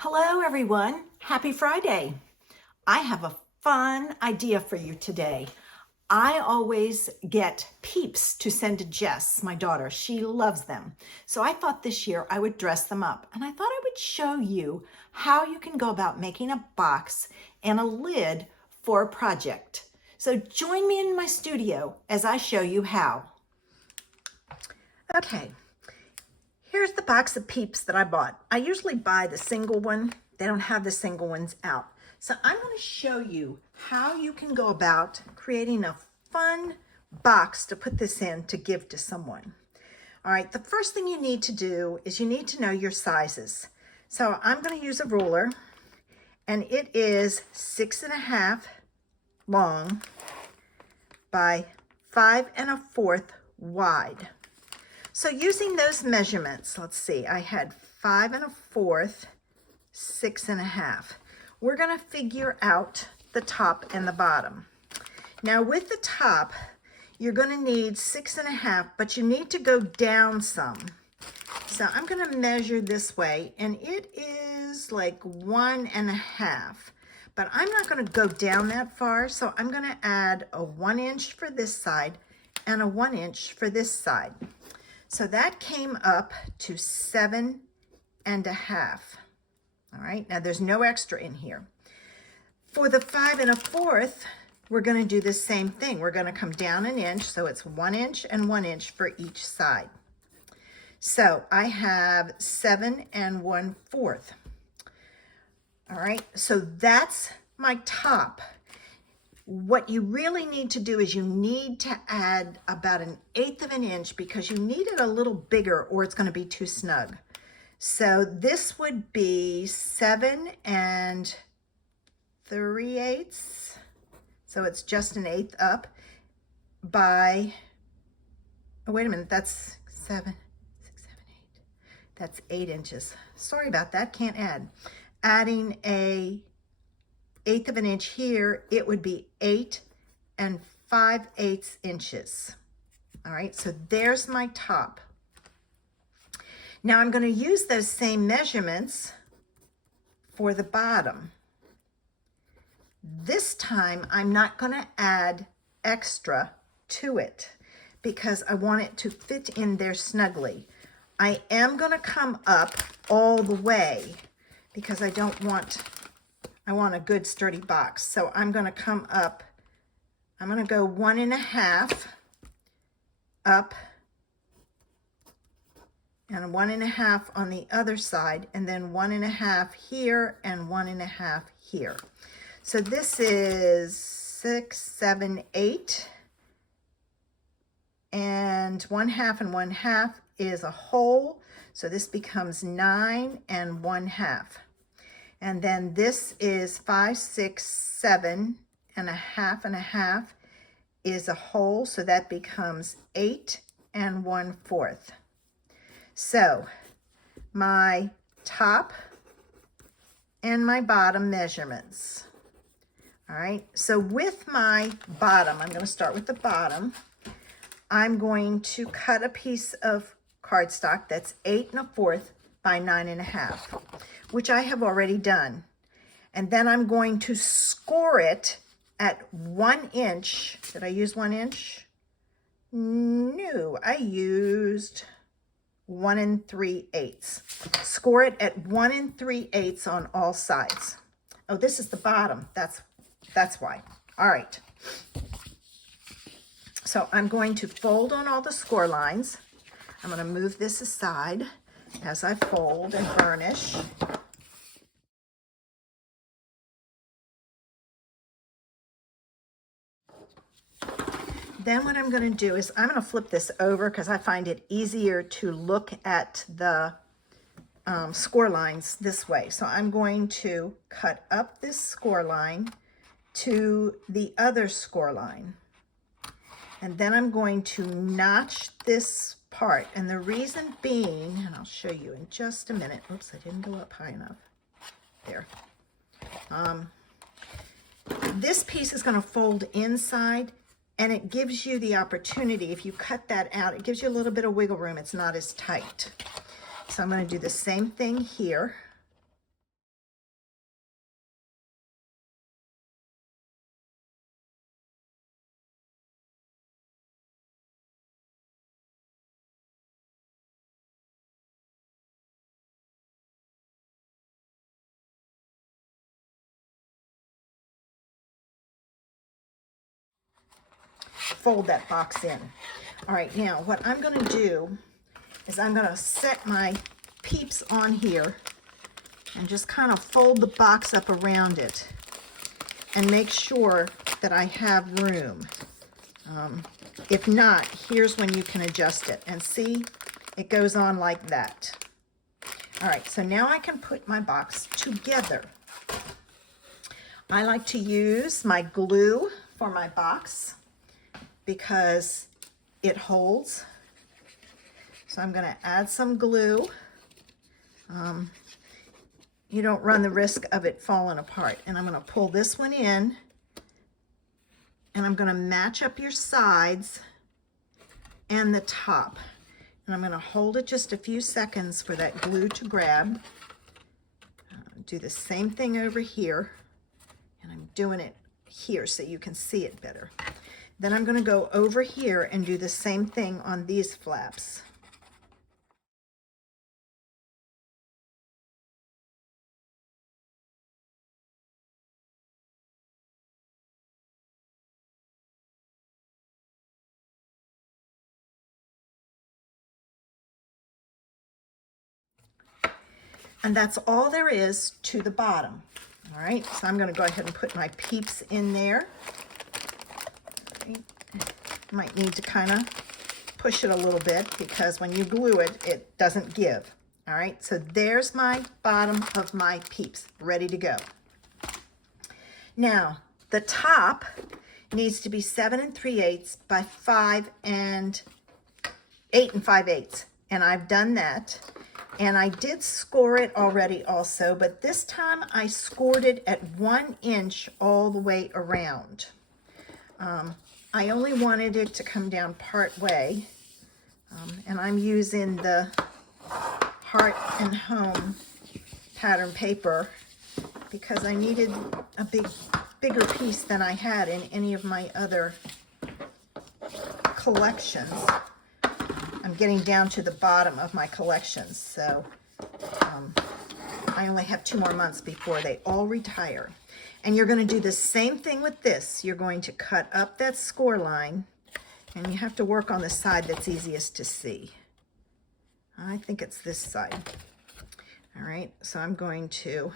Hello everyone, happy Friday. I have a fun idea for you today. I always get Peeps to send to Jess, my daughter. She loves them. So I thought this year I would dress them up, and I thought I would show you how you can go about making a box and a lid for a project. So join me in my studio as I show you how. Okay. Here's the box of Peeps that I bought. I usually buy the single one. They don't have the single ones out. So I'm going to show you how you can go about creating a fun box to put this in to give to someone. All right, the first thing you need to do is you need to know your sizes. So I'm going to use a ruler, and it is 6.5 long by 5 1/4 wide. So using those measurements, let's see, I had 5 1/4, 6.5. We're going to figure out the top and the bottom. Now with the top, you're going to need 6.5, but you need to go down some. So I'm going to measure this way, and it is like 1.5. But I'm not going to go down that far, so I'm going to add a 1 inch for this side and a 1 inch for this side. So that came up to 7.5. All right, now there's no extra in here. For the 5 1/4, we're going to do the same thing. We're going to come down 1 inch, so it's 1 inch and 1 inch for each side. So I have 7 1/4. All right, so that's my top. What you really need to do is you need to add about 1/8 of an inch because you need it a little bigger or it's going to be too snug. So this would be 7 3/8. So it's just 1/8 up by, oh, wait a minute, that's 7, 6, 7, 8. That's 8 inches. Sorry about that, can't add. Adding a 1/8 of an inch here, it would be 8 5/8 inches. All right, so there's my top. Now I'm going to use those same measurements for the bottom. This time I'm not going to add extra to it because I want it to fit in there snugly. I am going to come up all the way because I want a good sturdy box. So I'm going to come up, I'm going to go 1.5 up and 1.5 on the other side, and then 1.5 here and 1.5 here. So this is 6, 7, 8, and 1/2 and 1/2 is a whole. So this becomes 9 1/2. And then this is 5, 6, 7 1/2 is a whole. So that becomes 8 1/4. So my top and my bottom measurements. All right, so with my bottom, I'm going to start with the bottom. I'm going to cut a piece of cardstock that's 8 1/4 by 9 1/2, which I have already done. And then I'm going to score it at 1 inch. Did I use 1 inch? No, I used 1 3/8. Score it at 1 3/8 on all sides. Oh, this is the bottom. That's why. All right. So I'm going to fold on all the score lines. I'm going to move this aside as I fold and burnish. Then what I'm going to do is I'm going to flip this over because I find it easier to look at the score lines this way. So I'm going to cut up this score line to the other score line. And then I'm going to notch this part. And the reason being, and I'll show you in just a minute. Oops, I didn't go up high enough. There. This piece is going to fold inside, and it gives you the opportunity, if you cut that out, it gives you a little bit of wiggle room. It's not as tight. So I'm going to do the same thing here. fold that box in. All right, now what I'm going to do is I'm going to set my Peeps on here and just kind of fold the box up around it and make sure that I have room. If not, here's when you can adjust it. And see, it goes on like that. All right, so now I can put my box together. I like to use my glue for my box because it holds. So I'm going to add some glue. You don't run the risk of it falling apart. And I'm going to pull this one in, and I'm going to match up your sides and the top. And I'm going to hold it just a few seconds for that glue to grab. Do the same thing over here. And I'm doing it here so you can see it better. Then I'm going to go over here and do the same thing on these flaps. And that's all there is to the bottom. All right, so I'm going to go ahead and put my Peeps in there. Right. Might need to kind of push it a little bit because when you glue it, it doesn't give. All right, so there's my bottom of my Peeps, ready to go. Now, the top needs to be 7 3/8 by 8 5/8. And I've done that. And I did score it already also, but this time I scored it at 1 inch all the way around. I only wanted it to come down part way, and I'm using the Heart and Home pattern paper because I needed a bigger piece than I had in any of my other collections. I'm getting down to the bottom of my collections, so I only have 2 more months before they all retire. And you're going to do the same thing with this. You're going to cut up that score line, and you have to work on the side that's easiest to see. I think it's this side. All right, so I'm going to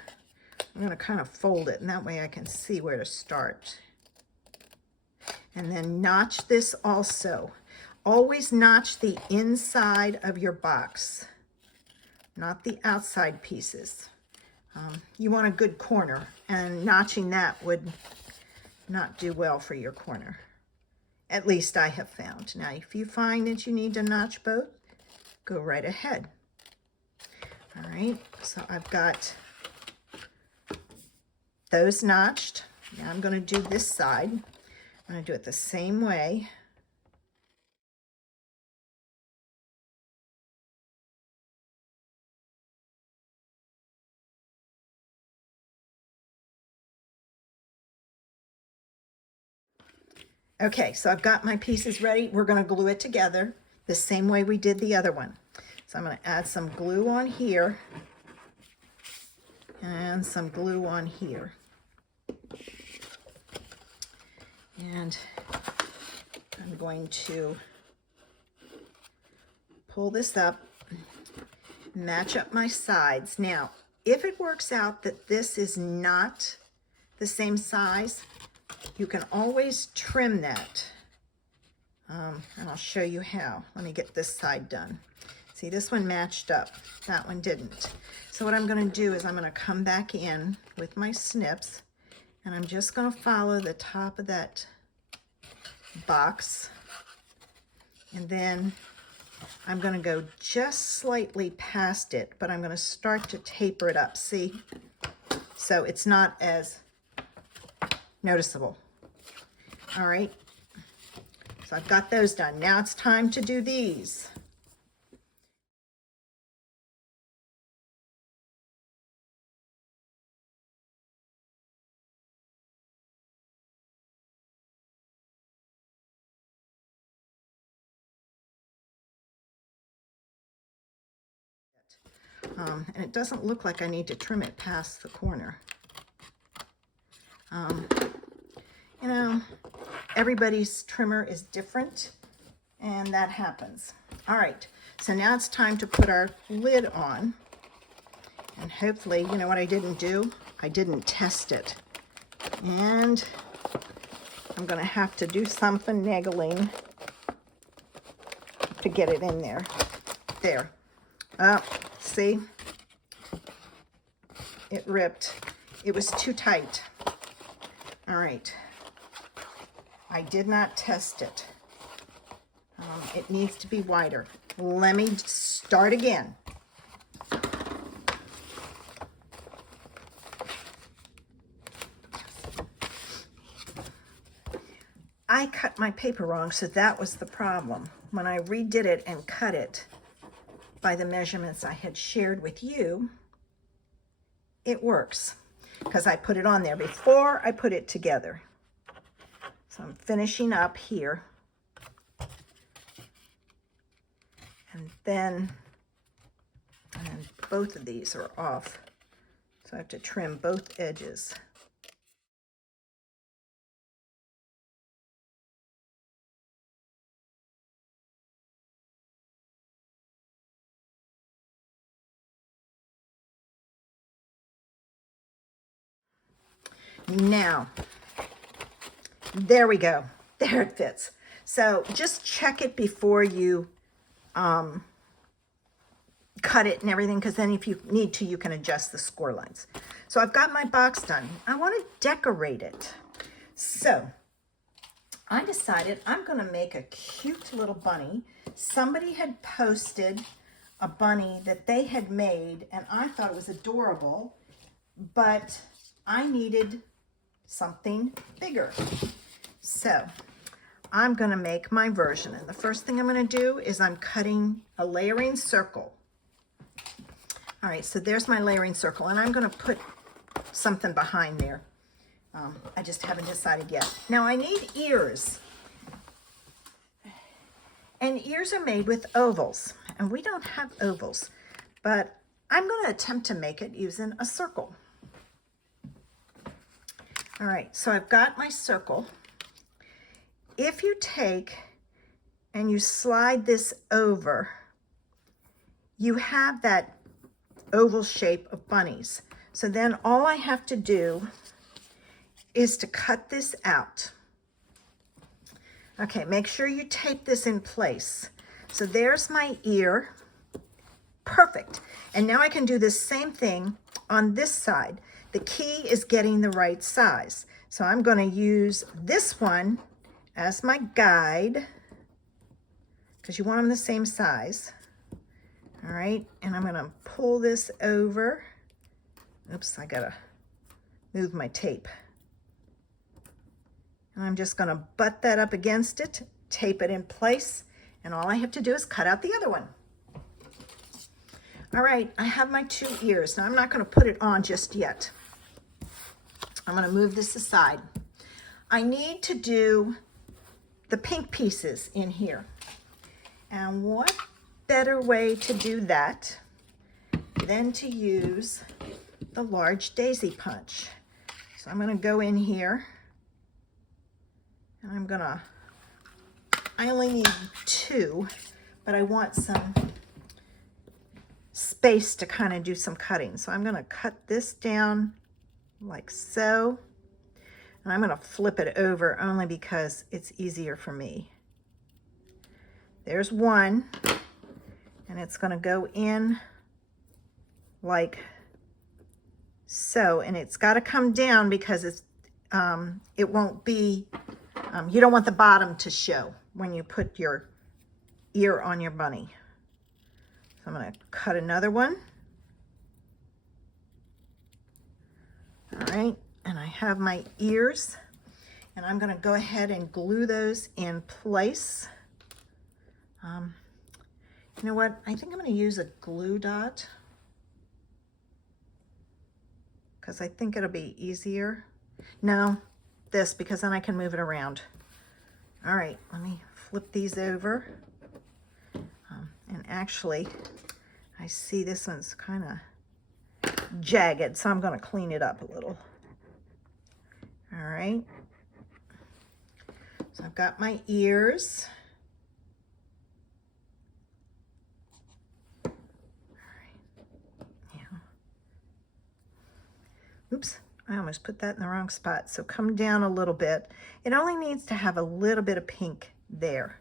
kind of fold it, and that way I can see where to start. And then notch this also. Always notch the inside of your box, not the outside pieces. You want a good corner, and notching that would not do well for your corner. At least I have found. Now, if you find that you need to notch both, go right ahead. All right, so I've got those notched. Now I'm going to do this side. I'm going to do it the same way. Okay, so I've got my pieces ready. We're going to glue it together the same way we did the other one. So I'm going to add some glue on here and some glue on here. And I'm going to pull this up, match up my sides. Now, if it works out that this is not the same size, you can always trim that. And I'll show you how. Let me get this side done. See, this one matched up. That one didn't. So what I'm going to do is I'm going to come back in with my snips, and I'm just going to follow the top of that box. And then I'm going to go just slightly past it, but I'm going to start to taper it up. See? So it's not as noticeable. All right, so I've got those done. Now it's time to do these. And it doesn't look like I need to trim it past the corner. You know, everybody's trimmer is different, and that happens. All right, so now it's time to put our lid on. And hopefully, you know what I didn't do? I didn't test it. And I'm gonna have to do some finagling to get it in there. There. Oh, see? It ripped. It was too tight. All right. I did not test it. It needs to be wider. Let me start again. I cut my paper wrong, so that was the problem. When I redid it and cut it by the measurements I had shared with you, it works because I put it on there before I put it together. So I'm finishing up here. And then both of these are off. So I have to trim both edges. Now, there we go. There it fits. So just check it before you cut it and everything, because then if you need to, you can adjust the score lines. So I've got my box done. I want to decorate it. So I decided I'm going to make a cute little bunny. Somebody had posted a bunny that they had made, and I thought it was adorable, but I needed something bigger. So I'm going to make my version, and the first thing I'm going to do is I'm cutting a layering circle. All right, so there's my layering circle, and I'm going to put something behind there. I just haven't decided yet. Now I need ears, and ears are made with ovals, and we don't have ovals, but I'm going to attempt to make it using a circle. All right, so I've got my circle. If you take and you slide this over, you have that oval shape of bunnies. So then all I have to do is to cut this out. Okay, make sure you tape this in place. So there's my ear. Perfect. And now I can do the same thing on this side. The key is getting the right size. So I'm going to use this one as my guide, because you want them the same size. All right, and I'm going to pull this over. Oops, I got to move my tape. And I'm just going to butt that up against it, tape it in place, and all I have to do is cut out the other one. All right, I have my 2 ears. Now I'm not going to put it on just yet. I'm going to move this aside. I need to do the pink pieces in here. And what better way to do that than to use the large daisy punch. So I'm going to go in here, and I only need 2, but I want some space to kind of do some cutting. So I'm going to cut this down like so, and I'm going to flip it over only because it's easier for me. There's one, and it's going to go in like so, and it's got to come down because it's it won't be you don't want the bottom to show when you put your ear on your bunny. So I'm going to cut another one. All right, and I have my ears, and I'm going to go ahead and glue those in place. You know what? I think I'm going to use a glue dot because I think it'll be easier. No, this, because then I can move it around. All right, let me flip these over. And actually, I see this one's kind of jagged, so I'm going to clean it up a little. All right. So I've got my ears. Oops, I almost put that in the wrong spot. So come down a little bit. It only needs to have a little bit of pink there.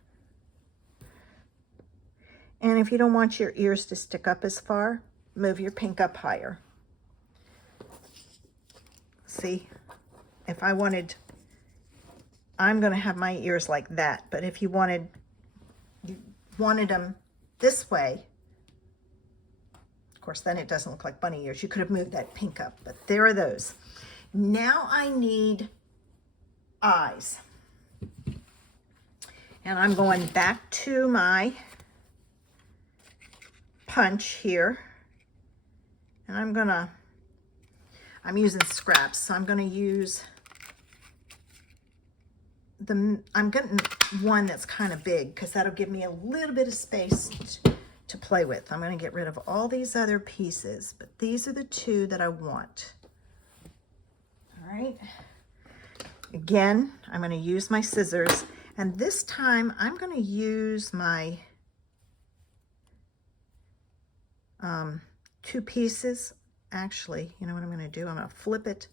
And if you don't want your ears to stick up as far, move your pink up higher. See, if I wanted, I'm going to have my ears like that, but if you wanted them this way, of course, then it doesn't look like bunny ears. You could have moved that pink up, but there are those. Now I need eyes. And I'm going back to my punch here. And I'm using scraps, so I'm gonna use I'm getting one that's kind of big because that'll give me a little bit of space to play with. I'm going to get rid of all these other pieces, but these are the two that I want. All right. Again, I'm going to use my scissors, and this time I'm going to use my 2 pieces. Actually, you know what I'm going to do? I'm going to flip it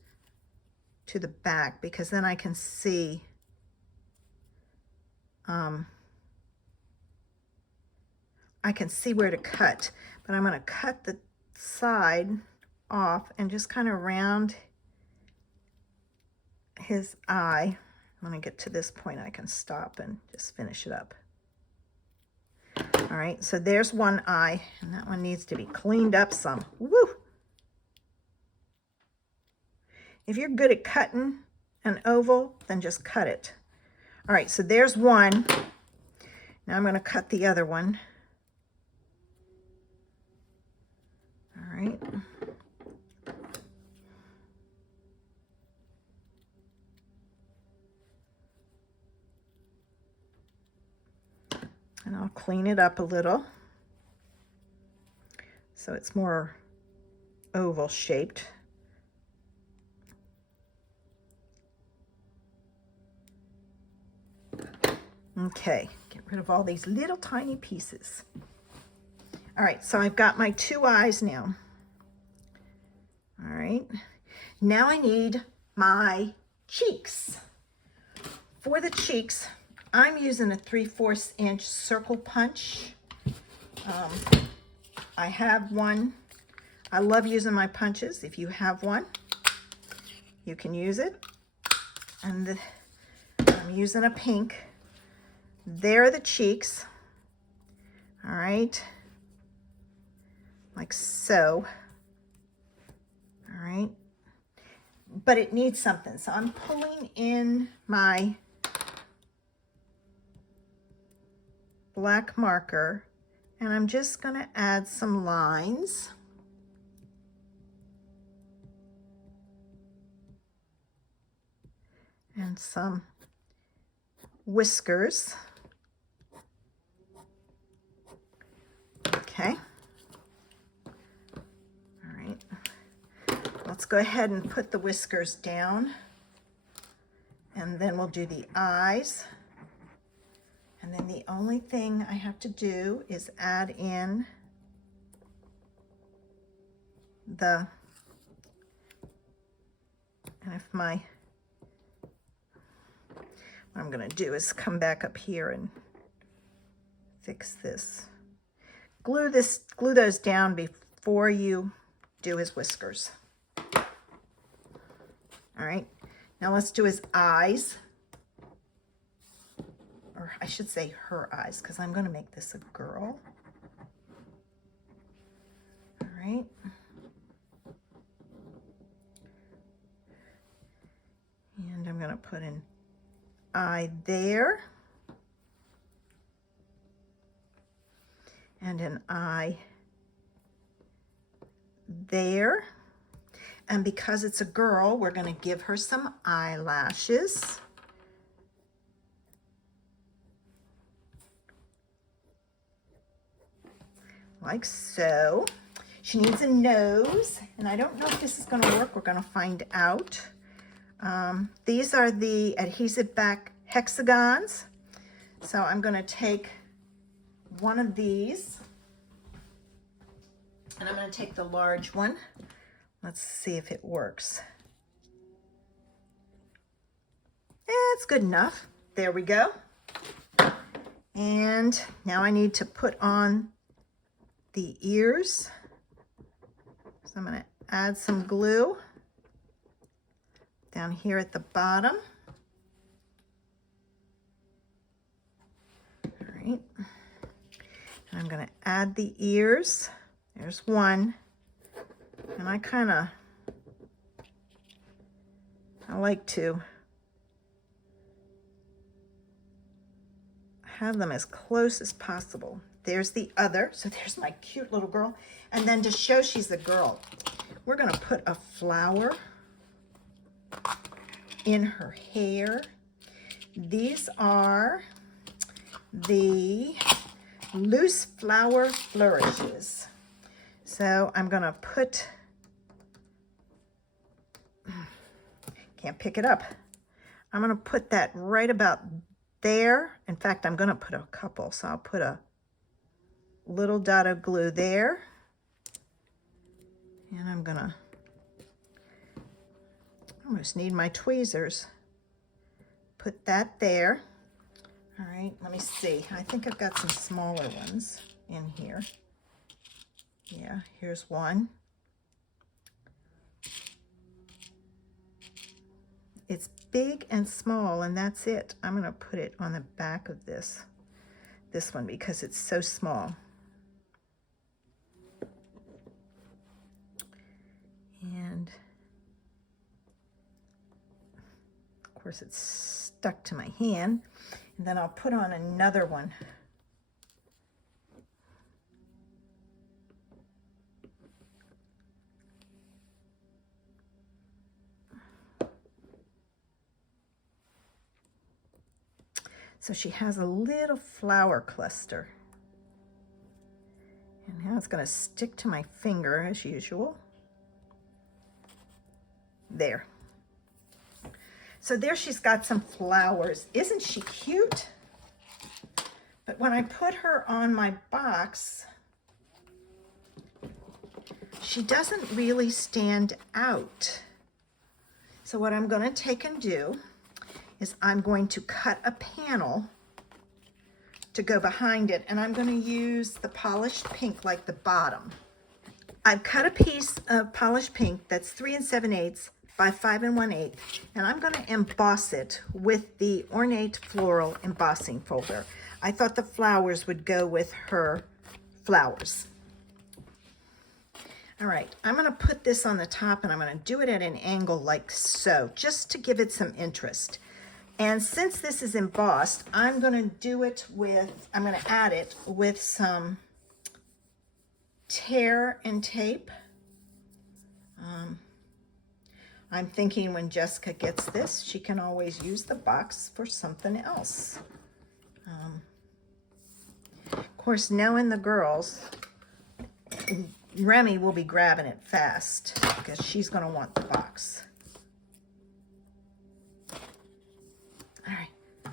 to the back because then I can see where to cut, but I'm going to cut the side off and just kind of round his eye. When I get to this point, I can stop and just finish it up. All right, so there's one eye, and that one needs to be cleaned up some. Woo! If you're good at cutting an oval, then just cut it. All right, so there's one. Now I'm going to cut the other one. All right. And I'll clean it up a little so it's more oval shaped. Okay, get rid of all these little tiny pieces. All right, so I've got my 2 eyes now. All right, now I need my cheeks. For the cheeks, I'm using a 3/4 inch circle punch. I have one. I love using my punches. If you have one, you can use it. And I'm using a pink. There are the cheeks. All right, like so. All right, but it needs something, so I'm pulling in my black marker, and I'm just going to add some lines. And some whiskers. Okay. All right. Let's go ahead and put the whiskers down. And then we'll do the eyes. And then the only thing I have to do is add in the, and if my, what I'm going to do is come back up here and fix this. Glue those down before you do his whiskers. All right, now let's do his eyes. Or I should say her eyes, because I'm going to make this a girl. All right. And I'm going to put an eye there. And an eye there. And because it's a girl, we're going to give her some eyelashes. Like so. She needs a nose, and I don't know if this is going to work. We're going to find out. These are the adhesive back hexagons. So I'm going to take one of these, and I'm going to take the large one. Let's see if it works. It's good enough. There we go. And now I need to put on the ears. So I'm going to add some glue down here at the bottom. All right. And I'm going to add the ears. There's one. And I like to have them as close as possible. There's the other. So there's my cute little girl. And then to show she's a girl, we're going to put a flower in her hair. These are the loose flower flourishes. So I'm going to put, can't pick it up. I'm going to put that right about there. In fact, I'm going to put a couple. So I'll put a little dot of glue there. And I'm going to almost need my tweezers. Put that there. All right, let me see. I think I've got some smaller ones in here. Yeah, here's one. It's big and small, and that's it. I'm going to put it on the back of this one because it's so small. And of course it's stuck to my hand. And then I'll put on another one. So she has a little flower cluster. And now it's going to stick to my finger as usual. There. So there she's got some flowers. Isn't she cute? But when I put her on my box, she doesn't really stand out. So what I'm going to take and do is I'm going to cut a panel to go behind it, and I'm going to use the polished pink like the bottom. I've cut a piece of polished pink that's 3 7/8 by 5 1/8, and I'm going to emboss it with the ornate floral embossing folder. I thought the flowers would go with her flowers. All right, I'm going to put this on the top, and I'm going to do it at an angle like so, just to give it some interest. And since this is embossed, I'm going to do it with, I'm going to add it with some tear and tape. I'm thinking when Jessica gets this, she can always use the box for something else. Of course, knowing the girls, Remy will be grabbing it fast because she's going to want the box. All right,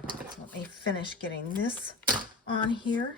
so let me finish getting this on here.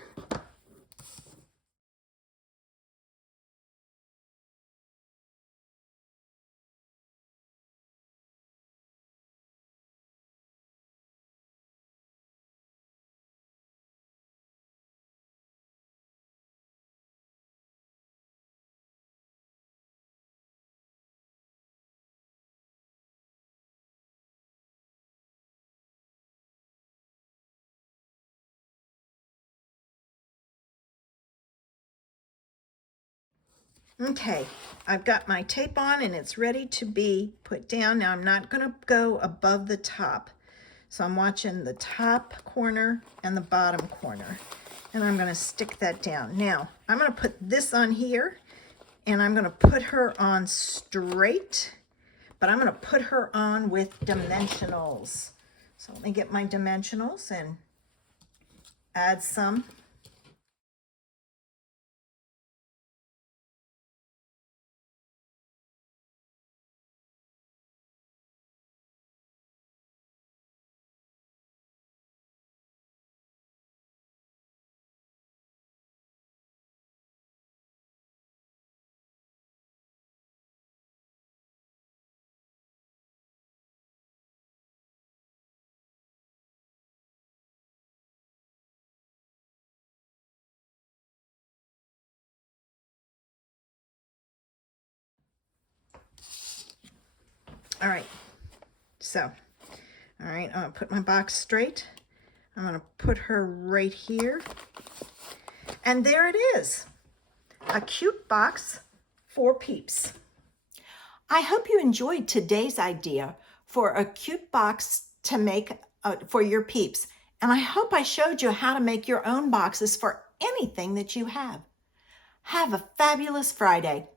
Okay, I've got my tape on and it's ready to be put down. Now I'm not going to go above the top. So I'm watching the top corner and the bottom corner. And I'm going to stick that down. Now, I'm going to put this on here and I'm going to put her on straight, but I'm going to put her on with dimensionals. So let me get my dimensionals and add some. All right, so, all right, I'm gonna put my box straight. I'm gonna put her right here. And there it is, a cute box for Peeps. I hope you enjoyed today's idea for a cute box to make for your Peeps. And I hope I showed you how to make your own boxes for anything that you have. Have a fabulous Friday.